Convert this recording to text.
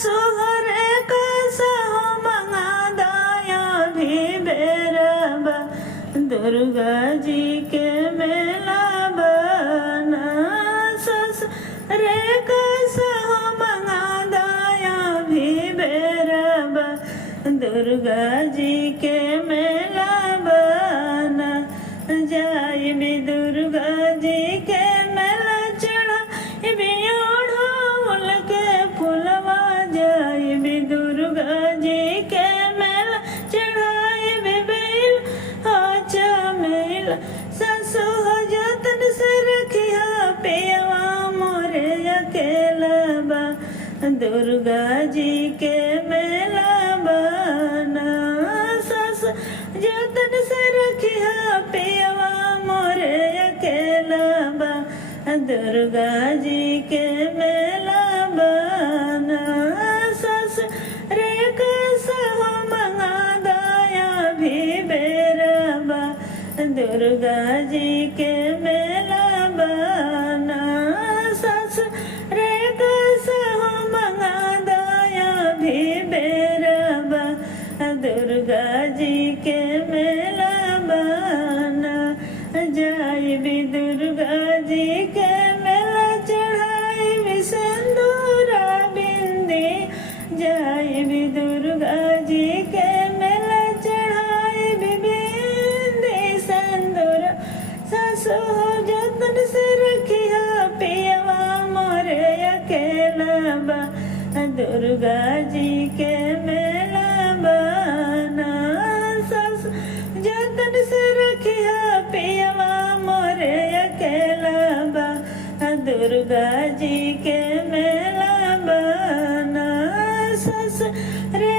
सुहरे कसहो मंगादाया भी बेरबा दुर्गा जी के मेला बना ससुरे कसहो मंगादाया भी बेरबा दुर्गा जी के मेला बना जाय भी दुर्गा जी के मेला चढ़ा भी ओढ़ोल के फुलवा जाय भी दुर्गा जी के मेला चढ़ाई भी बेल हो चमेल ससु हो जतन से रखिया पियवा मोरे अकेला बा दुर्गा जी के मेला बना सस जतन से रखिया पियवा मोरे अकेला बा दुर्गा जी के मेला बना सस रे कसहो मंगादाया भी बेरबा दुर्गा जी के मेला बना सस रे कसहो मंगादाया भी बेरबा दुर्गा जी के मेला बना जाय भी दुर्गा जी के मेला चढ़ाई भी सिंदूरा बिंदी जाय भी दुर्गा जी के मेला चढ़ाई भी बिंदी सिंदूर ससु हो जतन से रखिया पियवा मोरे अकेला बा दुर्गा जी के मेला बना सस जतन से रखिया पियवा मोरे अकेला बा दुर्गा जी के मेला बना सस रे